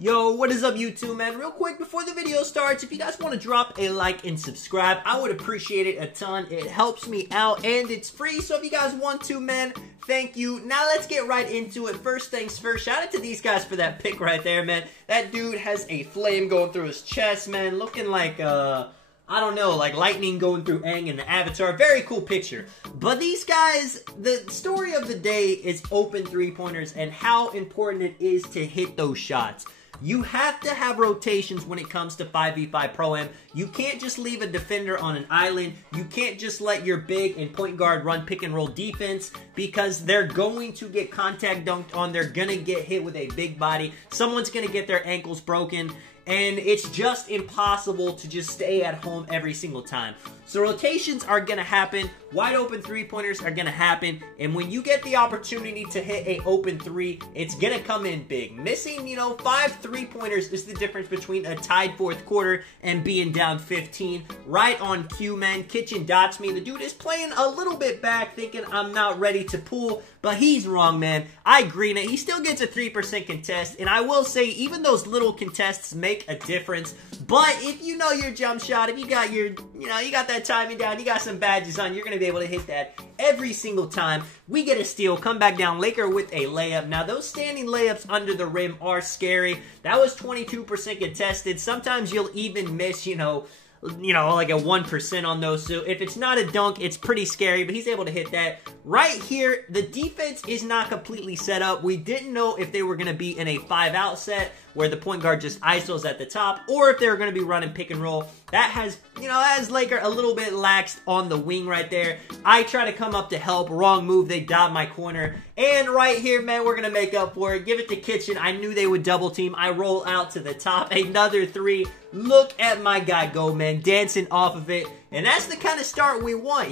Yo, what is up YouTube, man? Real quick before the video starts, if you guys want to drop a like and subscribe, I would appreciate it a ton. It helps me out and it's free, so if you guys want to, man, thank you. Now let's get right into it. First things first, shout out to these guys for that pick right there, man. That dude has a flame going through his chest, man, looking like, I don't know, like lightning going through Aang in the Avatar. Very cool picture. But these guys, the story of the day is open three-pointers and how important it is to hit those shots. You have to have rotations when it comes to 5v5 Pro-Am. You can't just leave a defender on an island. You can't just let your big and point guard run pick and roll defense because they're going to get contact dunked on. They're going to get hit with a big body. Someone's going to get their ankles broken. And it's just impossible to just stay at home every single time. So rotations are going to happen. Wide open three-pointers are going to happen. And when you get the opportunity to hit a open three, it's going to come in big. Missing, 5 three-pointers is the difference between a tied fourth quarter and being down 15. Right on cue, man. Kitchen dots me. The dude is playing a little bit back, thinking I'm not ready to pull. But he's wrong, man. I green it. He still gets a 3% contest. And I will say, even those little contests make a difference. But if you know your jump shot, if you got your, you got that timing down, you got some badges on, you're going to be able to hit that every single time. We get a steal, come back down, Laker with a layup. Now, those standing layups under the rim are scary. That was 22% contested. Sometimes you'll even miss, like a 1% on those. So if it's not a dunk, it's pretty scary, but he's able to hit that. Right here, the defense is not completely set up. We didn't know if they were going to be in a 5-out set where the point guard just isos at the top, or if they were going to be running pick and roll. That has, has Laker a little bit laxed on the wing right there. I try to come up to help. Wrong move. They dot my corner. And right here, man, we're going to make up for it. Give it to Kitchen. I knew they would double team. I roll out to the top. Another three. Look at my guy go, man. Dancing off of it. And that's the kind of start we want,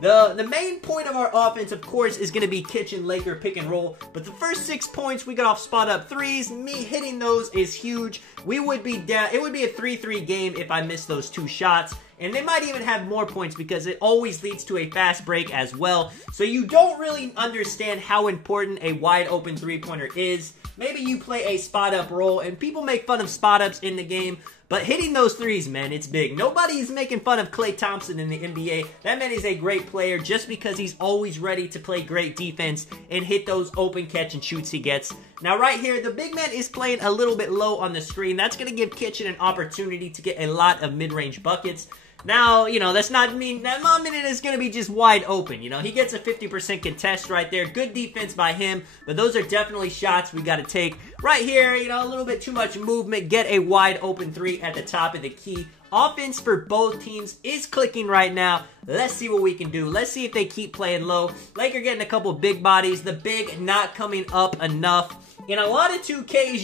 The main point of our offense, of course, is going to be Kitchen Laker pick and roll. But the first 6 points, we got off spot up threes. Me hitting those is huge. We would be down. It would be a 3-3 game if I missed those 2 shots. And they might even have more points because it always leads to a fast break as well. So you don't really understand how important a wide open three-pointer is. Maybe you play a spot up role and people make fun of spot ups in the game. But hitting those threes, man, it's big. Nobody's making fun of Klay Thompson in the NBA. That man is a great player just because he's always ready to play great defense and hit those open catch and shoots he gets. Now, right here, the big man is playing a little bit low on the screen. That's going to give Kitchen an opportunity to get a lot of mid-range buckets. Now, that's not mean that minute is going to be just wide open. He gets a 50% contest right there. Good defense by him, but those are definitely shots we got to take. Right here, a little bit too much movement. Get a wide open three at the top of the key. Offense for both teams is clicking right now. Let's see what we can do. Let's see if they keep playing low. Laker getting a couple big bodies. The big not coming up enough. In a lot of 2Ks,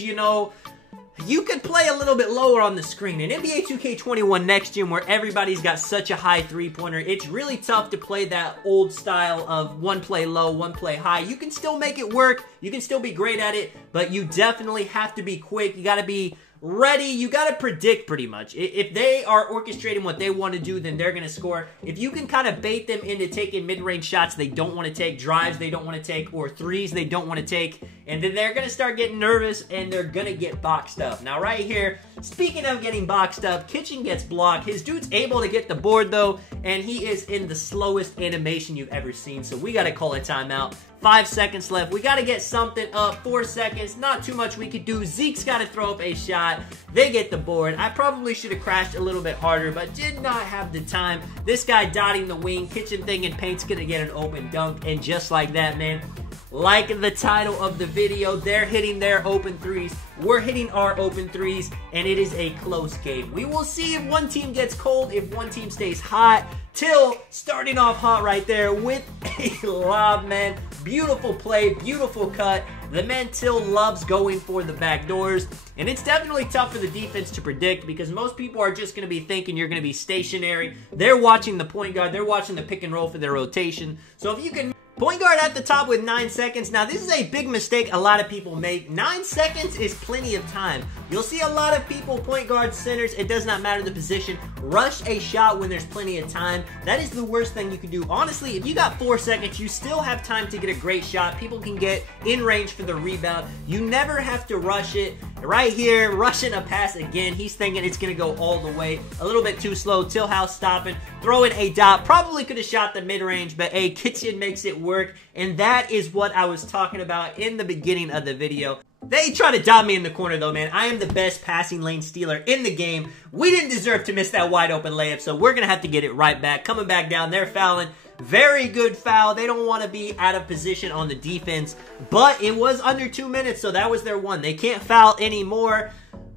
you could play a little bit lower on the screen. In NBA 2K21 next gen, where everybody's got such a high three-pointer, it's really tough to play that old style of one play low, one play high. You can still make it work. You can still be great at it, but you definitely have to be quick. You got to be ready. You got to predict pretty much. If they are orchestrating what they want to do, then they're going to score. If you can kind of bait them into taking mid-range shots they don't want to take, drives they don't want to take, or threes they don't want to take, and then they're going to start getting nervous and they're going to get boxed up. Now right here, speaking of getting boxed up, Kitchen gets blocked. His dude's able to get the board though, and he is in the slowest animation you've ever seen, so we got to call a timeout. 5 seconds left. We got to get something up. 4 seconds. Not too much we could do. Zeke's got to throw up a shot. They get the board. I probably should have crashed a little bit harder, but did not have the time. This guy dotting the wing. Kitchen thinking Paint's going to get an open dunk, and just like that, man, like the title of the video, they're hitting their open threes. We're hitting our open threes, and it is a close game. We will see if one team gets cold, if one team stays hot. Till starting off hot right there with a lob, man. Beautiful play, beautiful cut. The man Till loves going for the back doors, and it's definitely tough for the defense to predict because most people are just going to be thinking you're going to be stationary. They're watching the point guard. They're watching the pick and roll for their rotation. So if you can... Point guard at the top with 9 seconds. Now, this is a big mistake a lot of people make. 9 seconds is plenty of time. You'll see a lot of people, point guard, centers, it does not matter the position, rush a shot when there's plenty of time. That is the worst thing you can do. Honestly, if you got 4 seconds, you still have time to get a great shot. People can get in range for the rebound. You never have to rush it. Right here, rushing a pass again. He's thinking it's going to go all the way. A little bit too slow. Tilhouse stopping. Throwing a dot. Probably could have shot the mid-range, but hey, Kitchen makes it work. And that is what I was talking about in the beginning of the video. They try to dot me in the corner though, man. I am the best passing lane stealer in the game. We didn't deserve to miss that wide open layup, so we're going to have to get it right back. Coming back down, they're fouling. Very good foul. They don't want to be out of position on the defense, but it was under 2 minutes, so that was their one. They can't foul anymore.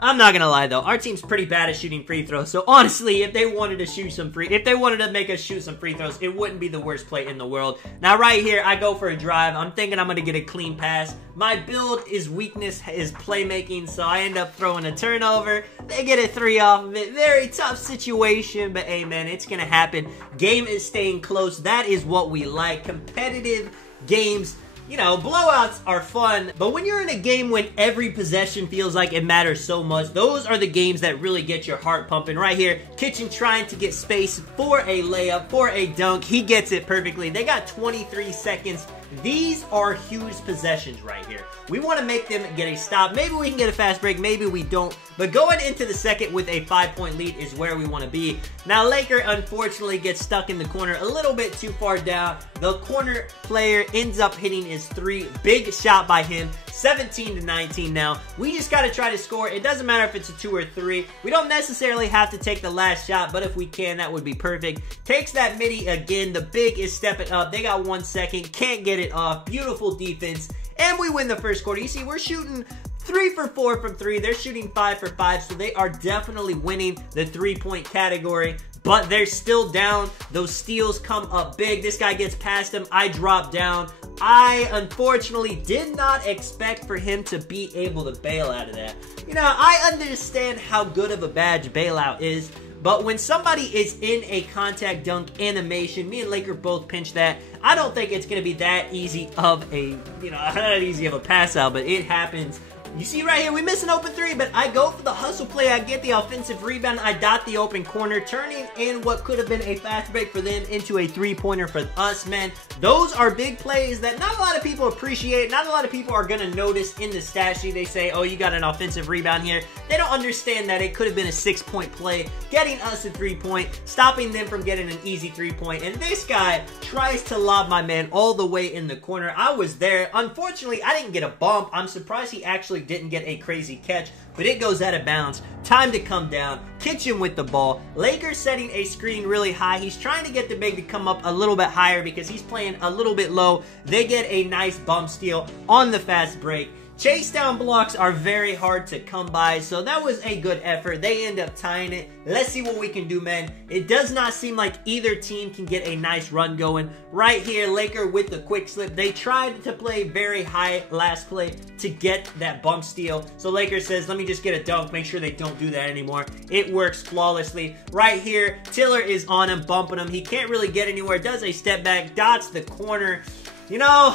I'm not gonna lie though, our team's pretty bad at shooting free throws, so honestly, if they wanted to make us shoot some free throws, it wouldn't be the worst play in the world. Now right here, I go for a drive. I'm thinking I'm gonna get a clean pass. My build is weakness is playmaking, so I end up throwing a turnover. They get a 3 off of it. Very tough situation, but hey man, it's gonna happen. Game is staying close. That is what we like. Competitive games. You know, blowouts are fun, but when you're in a game when every possession feels like it matters so much, those are the games that really get your heart pumping. Right here, Kitchen trying to get space for a layup, for a dunk. He gets it perfectly. They got 23 seconds. These are huge possessions right here. We want to make them get a stop. Maybe we can get a fast break, maybe we don't. But going into the second with a 5-point lead is where we want to be. Now, Laker unfortunately gets stuck in the corner a little bit too far down. The corner player ends up hitting his 3. Big shot by him. 17-19 now. We just got to try to score. It doesn't matter if it's a 2 or 3. We don't necessarily have to take the last shot, but if we can, that would be perfect. Takes that midi again. The big is stepping up. They got 1 second. Can't get it off. Beautiful defense. And we win the first quarter. You see, we're shooting 3 for 4 from 3. They're shooting 5 for 5, so they are definitely winning the 3-point category. But they're still down. Those steals come up big. This guy gets past him. I drop down. I, unfortunately, did not expect for him to be able to bail out of that. You know, I understand how good of a badge bailout is, but when somebody is in a contact dunk animation, me and Laker both pinch that. I don't think it's going to be that easy of a, not easy of a pass out, but it happens. You see right here, we miss an open 3, but I go for the hustle play. I get the offensive rebound. I dot the open corner, turning in what could have been a fast break for them into a 3-pointer for us, man. Those are big plays that not a lot of people appreciate. Not a lot of people are going to notice in the stat sheet. They say, oh, you got an offensive rebound here. They don't understand that it could have been a 6-point play, getting us a 3-point, stopping them from getting an easy 3-point. And this guy tries to lob my man all the way in the corner. I was there. Unfortunately, I didn't get a bump. I'm surprised he actually didn't get a crazy catch, but it goes out of bounds. Time to come down. Kitchen with the ball. Lakers setting a screen really high. He's trying to get the big to come up a little bit higher because he's playing a little bit low. They get a nice bump steal on the fast break. Chase down blocks are very hard to come by, so that was a good effort. They end up tying it. Let's see what we can do, man. It does not seem like either team can get a nice run going. Right here, Laker with the quick slip. They tried to play very high last play to get that bump steal. So Laker says, let me just get a dunk, make sure they don't do that anymore. It works flawlessly. Right here, Tiller is on him, bumping him. He can't really get anywhere. Does a step back, dots the corner. You know,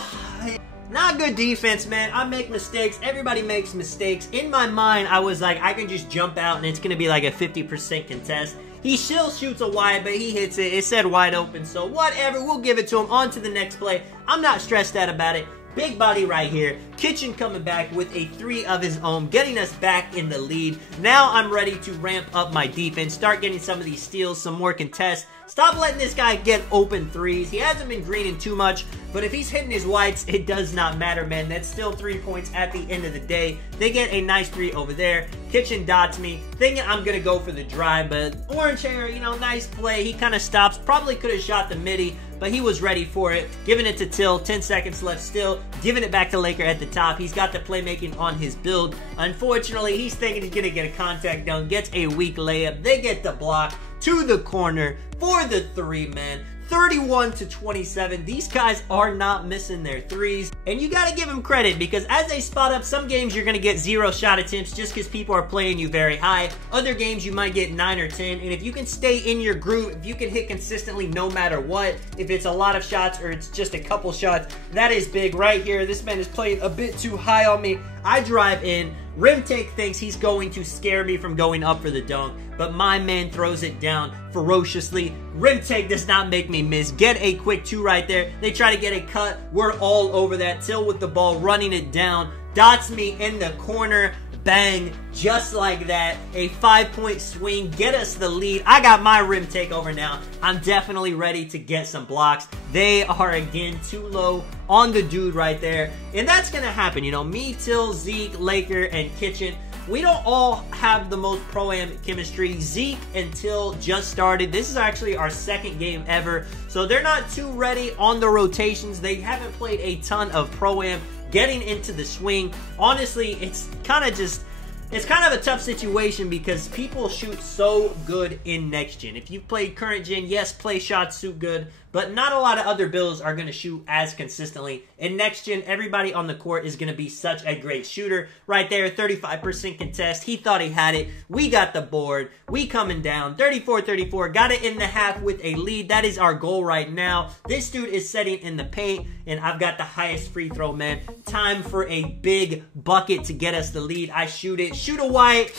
not good defense, man. I make mistakes. Everybody makes mistakes. In my mind, I was like, I can just jump out and it's going to be like a 50% contest. He still shoots a wide, but he hits it. It said wide open, so whatever. We'll give it to him. On to the next play. I'm not stressed out about it. Big body right here. Kitchen coming back with a 3 of his own, getting us back in the lead. Now I'm ready to ramp up my defense, start getting some of these steals, some more contests. Stop letting this guy get open 3s. He hasn't been greening too much, but if he's hitting his whites, it does not matter, man. That's still 3 points at the end of the day. They get a nice 3 over there. Kitchen dots me, thinking I'm going to go for the drive, but orange hair, nice play. He kind of stops. Probably could have shot the midi, but he was ready for it. Giving it to Till, 10 seconds left still. Giving it back to Laker at the top. He's got the playmaking on his build. Unfortunately, he's thinking he's going to get a contact dunk. Gets a weak layup. They get the block to the corner for the 3, man. 31-27. These guys are not missing their 3s. And you got to give them credit because as they spot up, some games you're going to get 0 shot attempts just because people are playing you very high. Other games you might get 9 or 10. And if you can stay in your groove, if you can hit consistently no matter what, if it's a lot of shots or it's just a couple shots, that is big right here. This man is playing a bit too high on me. I drive in. Rimtake thinks he's going to scare me from going up for the dunk, but my man throws it down ferociously. Rimtake does not make me miss. Get a quick 2 right there. They try to get a cut. We're all over that. Till with the ball, running it down. Dots me in the corner. bang, just like that. A 5-point swing, get us the lead. I got my rim takeover now. I'm definitely ready to get some blocks. They are, again, too low on the dude right there. And that's going to happen. You know, me, Till, Zeke, Laker, and Kitchen, we don't all have the most pro-am chemistry. Zeke and Till just started. This is actually our second game ever. So they're not too ready on the rotations. They haven't played a ton of pro-am. Getting into the swing, honestly, it's kind of a tough situation because people shoot so good in next gen. If you've played current gen, yes, play shots suit good, but not a lot of other builds are going to shoot as consistently. In next gen, everybody on the court is going to be such a great shooter. Right there, 35% contest. He thought he had it. We got the board. We coming down. 34-34. Got it in the half with a lead. That is our goal right now. This dude is setting in the paint, and I've got the highest free throw, man. Time for a big bucket to get us the lead. I shoot it. Shoot a white.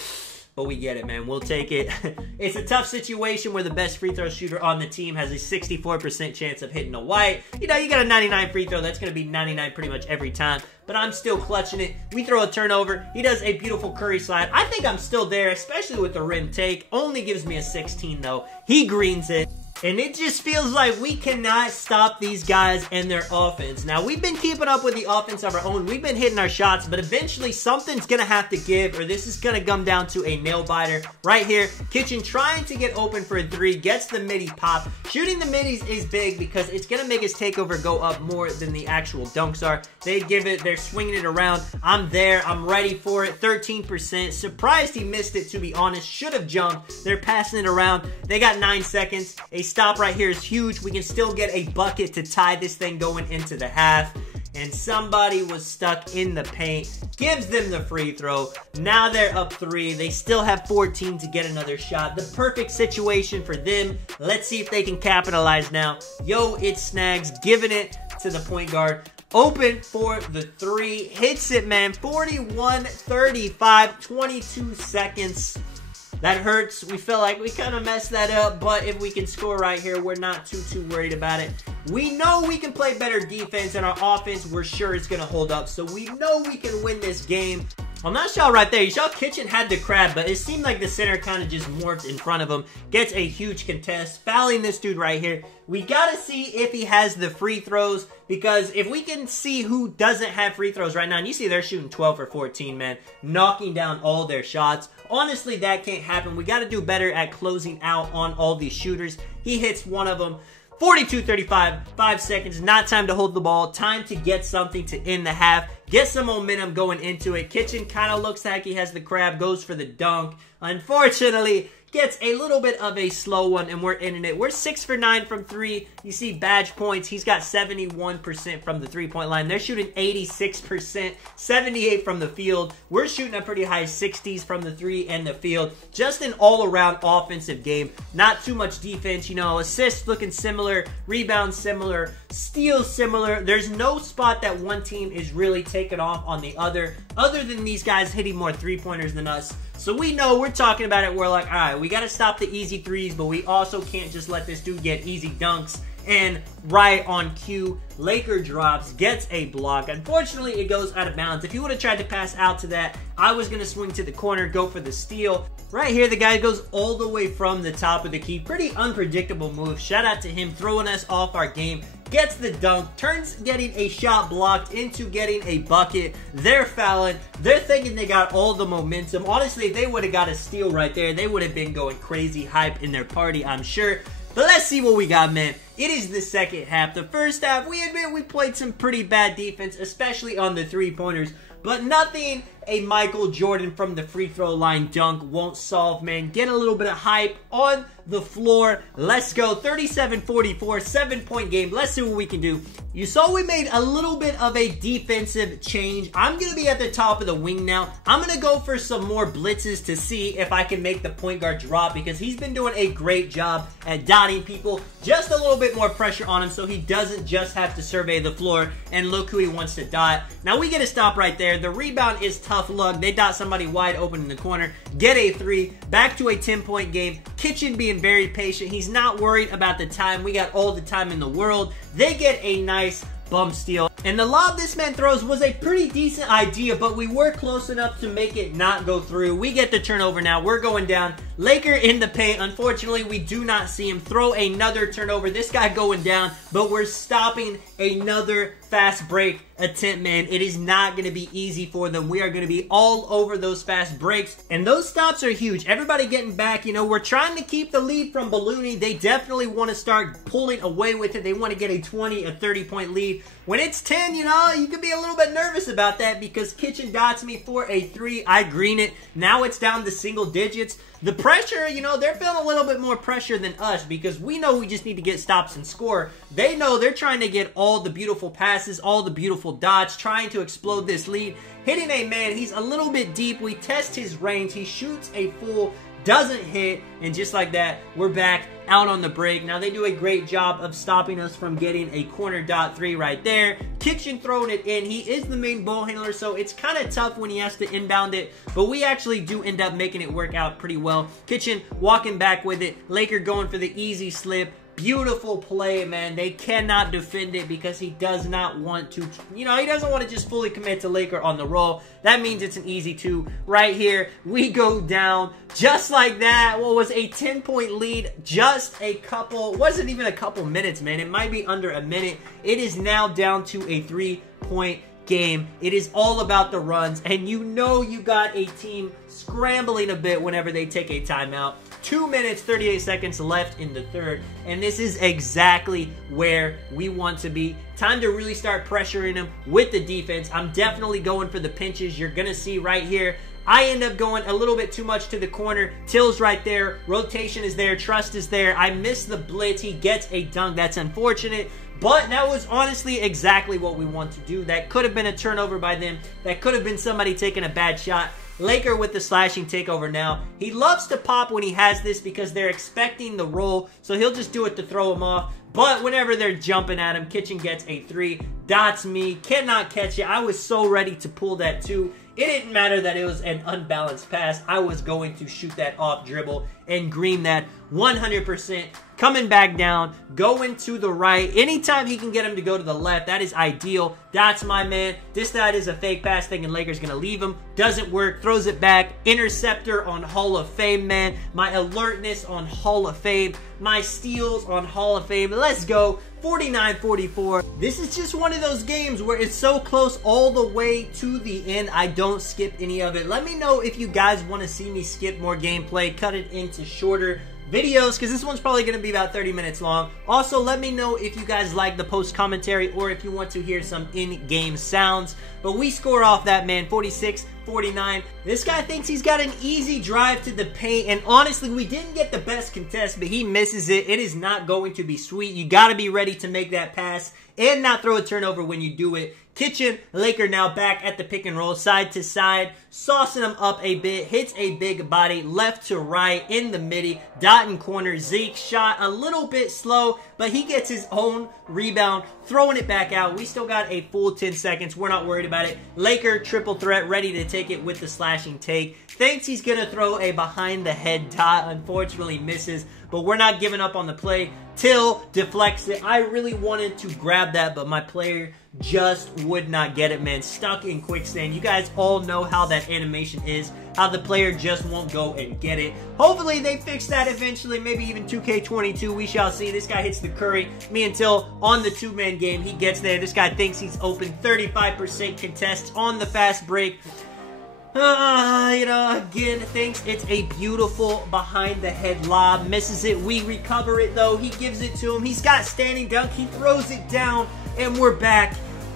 But we get it, man. We'll take it. It's a tough situation where the best free throw shooter on the team has a 64% chance of hitting a white. You know, you got a 99 free throw. That's going to be 99 pretty much every time. But I'm still clutching it. We throw a turnover. He does a beautiful Curry slide. I think I'm still there, especially with the rim take. Only gives me a 16, though. He greens it. And it just feels like we cannot stop these guys and their offense. Now, we've been keeping up with the offense of our own. We've been hitting our shots, but eventually something's going to have to give, or this is going to come down to a nail biter. Right here, Kitchen trying to get open for a three, gets the midi pop. Shooting the middies is big because it's going to make his takeover go up more than the actual dunks are. They give it, they're swinging it around. I'm there, I'm ready for it. 13%. Surprised he missed it, to be honest. Should have jumped. They're passing it around. They got 9 seconds. A stop right here is huge. We can still get a bucket to tie this thing going into the half. And somebody was stuck in the paint. Gives them the free throw. Now they're up 3. They still have 14 to get another shot. The perfect situation for them. Let's see if they can capitalize now. Yo, it's Snags giving it to the point guard. Open for the 3. Hits it, man. 41-35. 22 seconds. That hurts. We feel like we kind of messed that up, but if we can score right here, we're not too worried about it. We know we can play better defense, and our offense, we're sure it's going to hold up. So we know we can win this game. On that shot right there, you saw Kitchen had the crab, but it seemed like the center kind of just morphed in front of him. Gets a huge contest, fouling this dude right here. We got to see if he has the free throws, because if we can see who doesn't have free throws right now, and you see they're shooting 12 or 14, man, knocking down all their shots. Honestly, that can't happen. We got to do better at closing out on all these shooters. He hits one of them. 42-35, 5 seconds, not time to hold the ball, time to get something to end the half, get some momentum going into it. Kitchen kind of looks like he has the crab, goes for the dunk. Unfortunately, gets a little bit of a slow one, and we're ending it. We're 6 for 9 from 3. You see badge points. He's got 71% from the three-point line. They're shooting 86%, 78 from the field. We're shooting a pretty high 60s from the 3 and the field. Just an all-around offensive game. Not too much defense. You know, assists looking similar, rebounds similar, steals similar. There's no spot that one team is really taking off on the other than these guys hitting more three-pointers than us. So we know, we're talking about it, we're like, all right, we got to stop the easy threes, but we also can't just let this dude get easy dunks. And right on cue, Laker drops, gets a block. Unfortunately, it goes out of bounds. If he would have tried to pass out to that, I was going to swing to the corner, go for the steal. Right here, the guy goes all the way from the top of the key. Pretty unpredictable move. Shout out to him, throwing us off our game. Gets the dunk, turns getting a shot blocked into getting a bucket. They're fouling. They're thinking they got all the momentum. Honestly, if they would have got a steal right there, they would have been going crazy hype in their party, I'm sure. But let's see what we got, man. It is the second half. The first half, we admit we played some pretty bad defense, especially on the three-pointers. But nothing a Michael Jordan from the free throw line dunk won't solve, man. Get a little bit of hype on the floor. Let's go. 37-44, 7-point game. Let's see what we can do. You saw we made a little bit of a defensive change. I'm going to be at the top of the wing now. I'm going to go for some more blitzes to see if I can make the point guard drop, because he's been doing a great job at dotting people. Just a little bit more pressure on him so he doesn't just have to survey the floor and look who he wants to dot. Now we get a stop right there. The rebound is tough luck. They dot somebody wide open in the corner. Get a 3. Back to a 10-point game. Kitchen being very patient. He's not worried about the time. We got all the time in the world. They get a nice bump steal. And the lob this man throws was a pretty decent idea, but we were close enough to make it not go through. We get the turnover now. We're going down. Laker in the paint. Unfortunately, we do not see him throw another turnover. This guy going down, but we're stopping another fast break attempt, man. It is not going to be easy for them. We are going to be all over those fast breaks, and those stops are huge. Everybody getting back. You know, we're trying to keep the lead from Ballooney. They definitely want to start pulling away with it. They want to get a 20, a 30-point lead. When it's 10, you know, you could be a little bit nervous about that because Kitchen dots me for a 3. I green it. Now it's down to single digits. The pressure, you know, they're feeling a little bit more pressure than us because we know we just need to get stops and score. They know they're trying to get all the beautiful passes, all the beautiful dots, trying to explode this lead. Hitting a man, he's a little bit deep. We test his range. He shoots a full, doesn't hit, and just like that, we're back out on the break. Now they do a great job of stopping us from getting a corner dot 3 right there. Kitchen throwing it in. He is the main ball handler, so it's kind of tough when he has to inbound it, but we actually do end up making it work out pretty well. Kitchen walking back with it. Laker going for the easy slip. Beautiful play, man. They cannot defend it because he does not want to, you know, he doesn't want to just fully commit to Laker on the roll. That means it's an easy 2 right here. We go down just like that. What was a 10-point lead? Just a couple, wasn't even a couple minutes, man. It might be under a minute. It is now down to a 3-point game. It is all about the runs, and you know you got a team scrambling a bit whenever they take a timeout. 2 minutes, 38 seconds left in the third, and this is exactly where we want to be. Time to really start pressuring them with the defense. I'm definitely going for the pinches. You're gonna see right here, I end up going a little bit too much to the corner. Till's right there. Rotation is there. Trust is there. I miss the blitz. He gets a dunk. That's unfortunate. But that was honestly exactly what we want to do. That could have been a turnover by them. That could have been somebody taking a bad shot. Laker with the slashing takeover now. He loves to pop when he has this because they're expecting the roll, so he'll just do it to throw him off. But whenever they're jumping at him, Kitchen gets a 3. Dots me. Cannot catch it. I was so ready to pull that too. It didn't matter that it was an unbalanced pass. I was going to shoot that off dribble and green that 100%. Coming back down, going to the right. Anytime he can get him to go to the left, that is ideal. That's my man. This side is a fake pass, thinking Lakers going to leave him. Doesn't work. Throws it back. Interceptor on Hall of Fame, man. My alertness on Hall of Fame. My steals on Hall of Fame. Let's go. 49-44. This is just one of those games where it's so close all the way to the end. I don't skip any of it. Let me know if you guys want to see me skip more gameplay, cut it into shorter videos, because this one's probably going to be about 30 minutes long. Also, let me know if you guys like the post commentary or if you want to hear some in-game sounds. But we score off that, man. 46-49. This guy thinks he's got an easy drive to the paint, and honestly, we didn't get the best contest, but he misses it. It is not going to be sweet. You got to be ready to make that pass and not throw a turnover when you do it. Kitchen, Laker now back at the pick and roll, side to side, saucing him up a bit, hits a big body, left to right, in the midi, dot and corner. Zeke shot a little bit slow, but he gets his own rebound, throwing it back out. We still got a full 10 seconds. We're not worried about it. Laker, triple threat, ready to take it with the slashing take. Thinks he's going to throw a behind-the-head dot. Unfortunately misses, but we're not giving up on the play. Till deflects it. I really wanted to grab that, but my player just would not get it, man. Stuck in quicksand. You guys all know how that animation is, how the player just won't go and get it. Hopefully they fix that eventually, maybe even 2K22. We shall see. This guy hits the Curry. Me and Till on the two-man game. He gets there. This guy thinks he's open. 35% contests on the fast break. You know, again, thinks it's a beautiful behind-the-head lob. Misses it. We recover it, though. He gives it to him. He's got standing dunk. He throws it down, and we're back.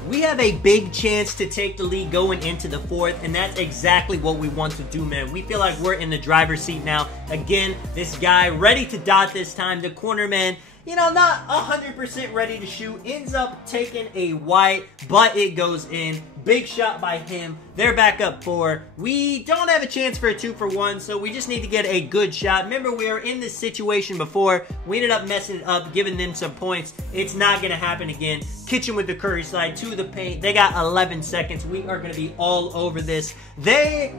We have a big chance to take the lead going into the fourth, and that's exactly what we want to do, man. We feel like we're in the driver's seat now. Again, this guy ready to dot this time. The corner man, you know, not 100% ready to shoot. Ends up taking a white, but it goes in. Big shot by him. They're back up 4. We don't have a chance for a 2-for-1, so we just need to get a good shot. Remember, we were in this situation before. We ended up messing it up, giving them some points. It's not going to happen again. Kitchen with the Curry slide to the paint. They got 11 seconds. We are going to be all over this. A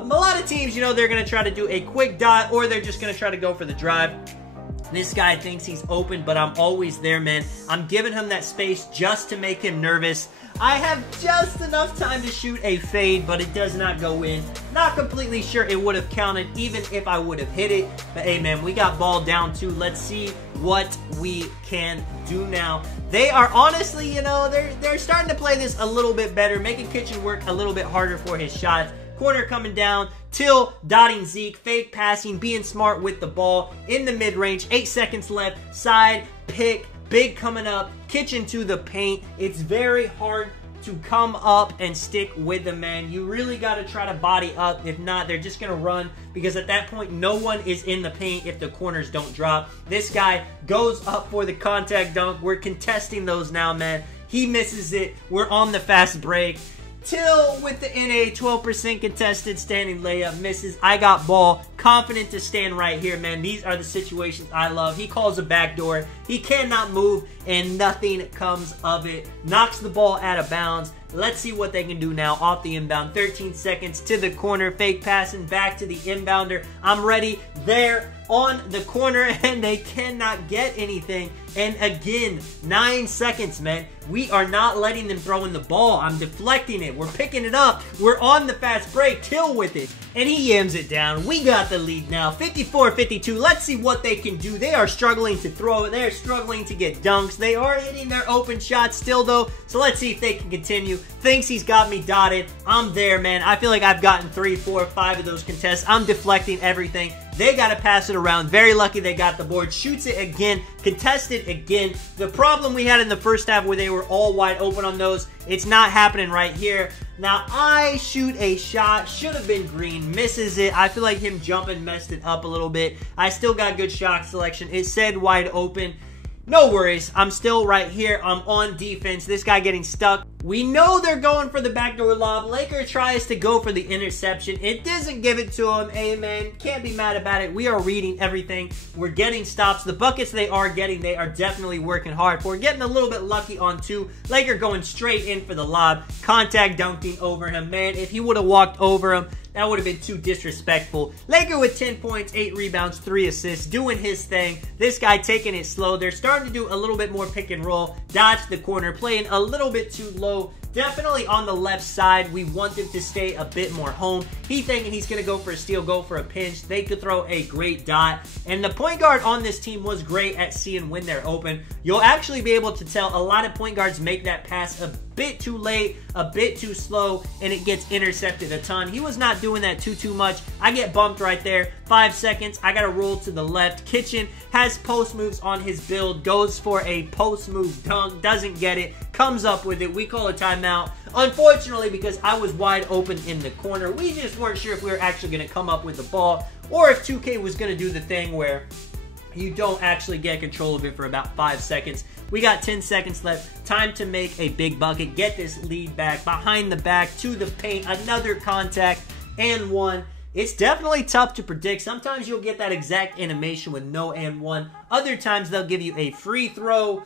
lot of teams, you know, they're going to try to do a quick dot, or they're just going to try to go for the drive. This guy thinks he's open, but I'm always there, man. I'm giving him that space just to make him nervous. I have just enough time to shoot a fade, but it does not go in. Not completely sure it would have counted even if I would have hit it. But hey, man, we got ball down 2. Let's see what we can do now. They are honestly, you know, they're starting to play this a little bit better, making Kitchen work a little bit harder for his shots. Corner coming down, Till dotting Zeke, fake passing, being smart with the ball in the mid-range. 8 seconds left, side, pick, big coming up, Kitchen to the paint. It's very hard to come up and stick with the man. You really got to try to body up. If not, they're just going to run, because at that point, no one is in the paint if the corners don't drop. This guy goes up for the contact dunk. We're contesting those now, man. He misses it. We're on the fast break. Till with the NA 12% contested standing layup, misses. I got ball, confident to stand right here, man. These are the situations I love. He calls a backdoor. He cannot move, and nothing comes of it. Knocks the ball out of bounds. Let's see what they can do now off the inbound. 13 seconds to the corner, fake passing back to the inbounder. I'm ready there on the corner, and they cannot get anything. And again, 9 seconds, man. We are not letting them throw in the ball. I'm deflecting it. We're picking it up. We're on the fast break. Till with it. And he yams it down. We got the lead now. 54-52. Let's see what they can do. They are struggling to throw it. They're struggling to get dunks. They are hitting their open shots still, though. So let's see if they can continue. Thinks he's got me dotted. I'm there, man. I feel like I've gotten 3, 4, 5 of those contests. I'm deflecting everything. They got to pass it around. Very lucky they got the board. Shoots it again. Contested again. The problem we had in the first half where they were all wide open on those, it's not happening right here. Now, I shoot a shot. Should have been green. Misses it. I feel like him jumping messed it up a little bit. I still got good shot selection. It said wide open. No worries. I'm still right here. I'm on defense. This guy getting stuck. We know they're going for the backdoor lob. Laker tries to go for the interception. It doesn't give it to him. Hey, man, can't be mad about it. We are reading everything. We're getting stops. The buckets they are getting, they are definitely working hard for. Getting a little bit lucky on 2. Laker going straight in for the lob. Contact dunking over him. Man, if he would have walked over him, that would have been too disrespectful. Laker with 10 points, 8 rebounds, 3 assists, doing his thing. This guy taking it slow. They're starting to do a little bit more pick and roll. Dodge the corner, playing a little bit too low. Definitely on the left side. We want them to stay a bit more home. He thinking he's going to go for a steal, go for a pinch. They could throw a great dot. And the point guard on this team was great at seeing when they're open. You'll actually be able to tell a lot of point guards make that pass a bit too late, a bit too slow, and it gets intercepted a ton. He was not doing that too much. I get bumped right there. 5 seconds. I got to roll to the left. Kitchen has post moves on his build. Goes for a post move dunk. Doesn't get it. Comes up with it. We call a timeout. Unfortunately, because I was wide open in the corner, we just weren't sure if we were actually going to come up with the ball, or if 2K was going to do the thing where you don't actually get control of it for about 5 seconds. We got 10 seconds left. Time to make a big bucket. Get this lead back. Behind the back to the paint. Another contact and 1. It's definitely tough to predict. Sometimes you'll get that exact animation with no and 1. Other times they'll give you a free throw.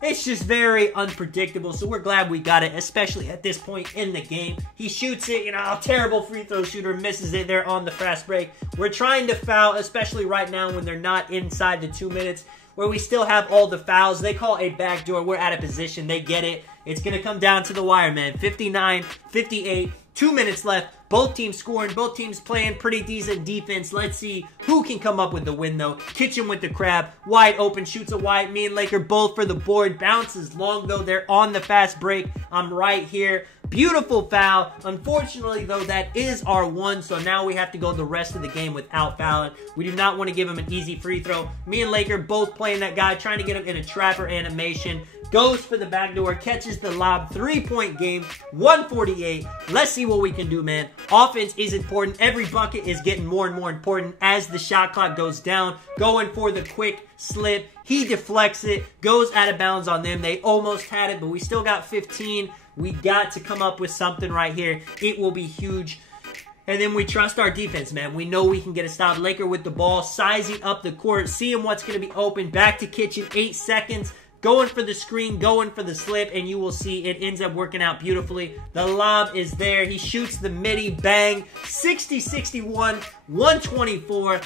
It's just very unpredictable, so we're glad we got it, especially at this point in the game. He shoots it, you know, a terrible free throw shooter, misses it there on the fast break. We're trying to foul, especially right now when they're not inside the 2 minutes, where we still have all the fouls. They call a backdoor. We're out of position. They get it. It's going to come down to the wire, man. 59-58, 2 minutes left. Both teams scoring. Both teams playing pretty decent defense. Let's see who can come up with the win, though. Kitchen with the crab. Wide open. Shoots a wide. Me and Laker both for the board. Bounces long, though. They're on the fast break. I'm right here. Beautiful foul. Unfortunately, though, that is our 1, so now we have to go the rest of the game without fouling. We do not want to give him an easy free throw. Me and Laker both playing that guy, trying to get him in a trapper animation. Goes for the backdoor, catches the lob. 3-point game, 148. Let's see what we can do, man. Offense is important. Every bucket is getting more and more important as the shot clock goes down. Going for the quick slip. He deflects it, goes out of bounds on them. They almost had it, but we still got 15. We got to come up with something right here. It will be huge. And then we trust our defense, man. We know we can get a stop. Laker with the ball, sizing up the court, seeing what's going to be open. Back to Kitchen, 8 seconds. Going for the screen, going for the slip, and you will see it ends up working out beautifully. The lob is there. He shoots the midi, bang. 60-61, 124.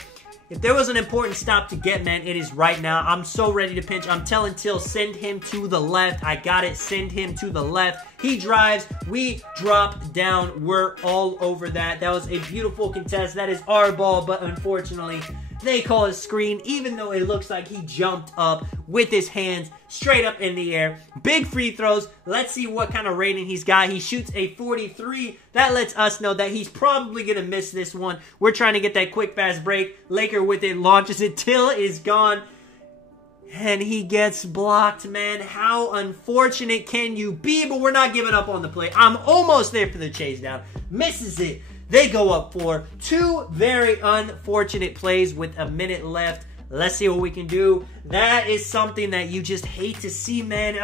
If there was an important stop to get, man, it is right now. I'm so ready to pinch. I'm telling Till, send him to the left. I got it. Send him to the left. He drives. We drop down. We're all over that. That was a beautiful contest. That is our ball, but unfortunately, they call a screen, even though it looks like he jumped up with his hands straight up in the air. Big free throws. Let's see what kind of rating he's got. He shoots a 43. That lets us know that he's probably going to miss this one. We're trying to get that quick, fast break. Laker with it, launches it. Till is gone. And he gets blocked, man. How unfortunate can you be? But we're not giving up on the play. I'm almost there for the chase down. Misses it. They go up for 2 very unfortunate plays with a minute left. Let's see what we can do. That is something that you just hate to see, man.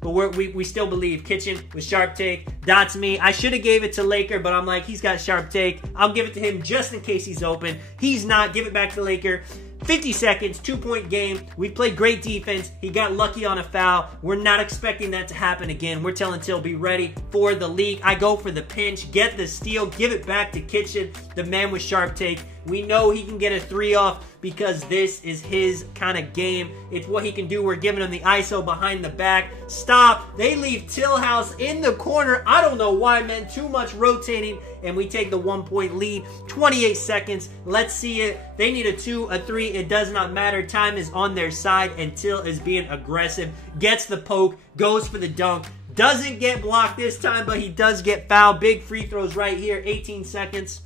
But we still believe. Kitchen with sharp take. Dots me. I should have gave it to Laker, but I'm like, he's got sharp take. I'll give it to him just in case he's open. He's not. Give it back to Laker. 50 seconds, 2-point game. We played great defense. He got lucky on a foul. We're not expecting that to happen again. We're telling Till, be ready for the league. I go for the pinch, get the steal, give it back to Kitchen, the man with sharp take. We know he can get a 3 off because this is his kind of game. It's what he can do. We're giving him the ISO behind the back. Stop. They leave Tillhouse in the corner. I don't know why, man. Too much rotating, and we take the 1-point lead. 28 seconds. Let's see it. They need a 2, a 3. It does not matter. Time is on their side, and Till is being aggressive. Gets the poke. Goes for the dunk. Doesn't get blocked this time, but he does get fouled. Big free throws right here. 18 seconds.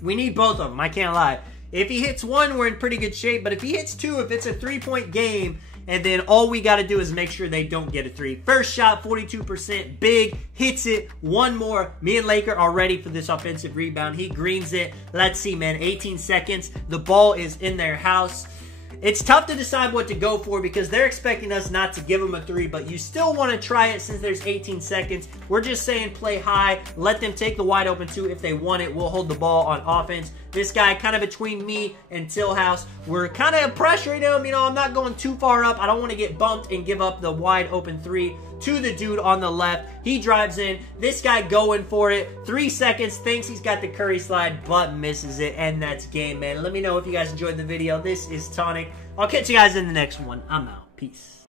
We need both of them. I can't lie. If he hits 1, we're in pretty good shape. But if he hits 2, if it's a 3-point game, and then all we got to do is make sure they don't get a 3. First shot, 42%. Big. Hits it. 1 more. Me and Laker are ready for this offensive rebound. He greens it. Let's see, man. 18 seconds. The ball is in their house. It's tough to decide what to go for because they're expecting us not to give them a 3, but you still want to try it since there's 18 seconds. We're just saying play high. Let them take the wide open 2 if they want it. We'll hold the ball on offense. This guy kind of between me and Tillhouse. We're kind of pressuring him. You know, I'm not going too far up. I don't want to get bumped and give up the wide open 3 to the dude on the left. He drives in. This guy going for it. 3 seconds. Thinks he's got the Curry slide, but misses it. And that's game, man. Let me know if you guys enjoyed the video. This is Tonic. I'll catch you guys in the next one. I'm out. Peace.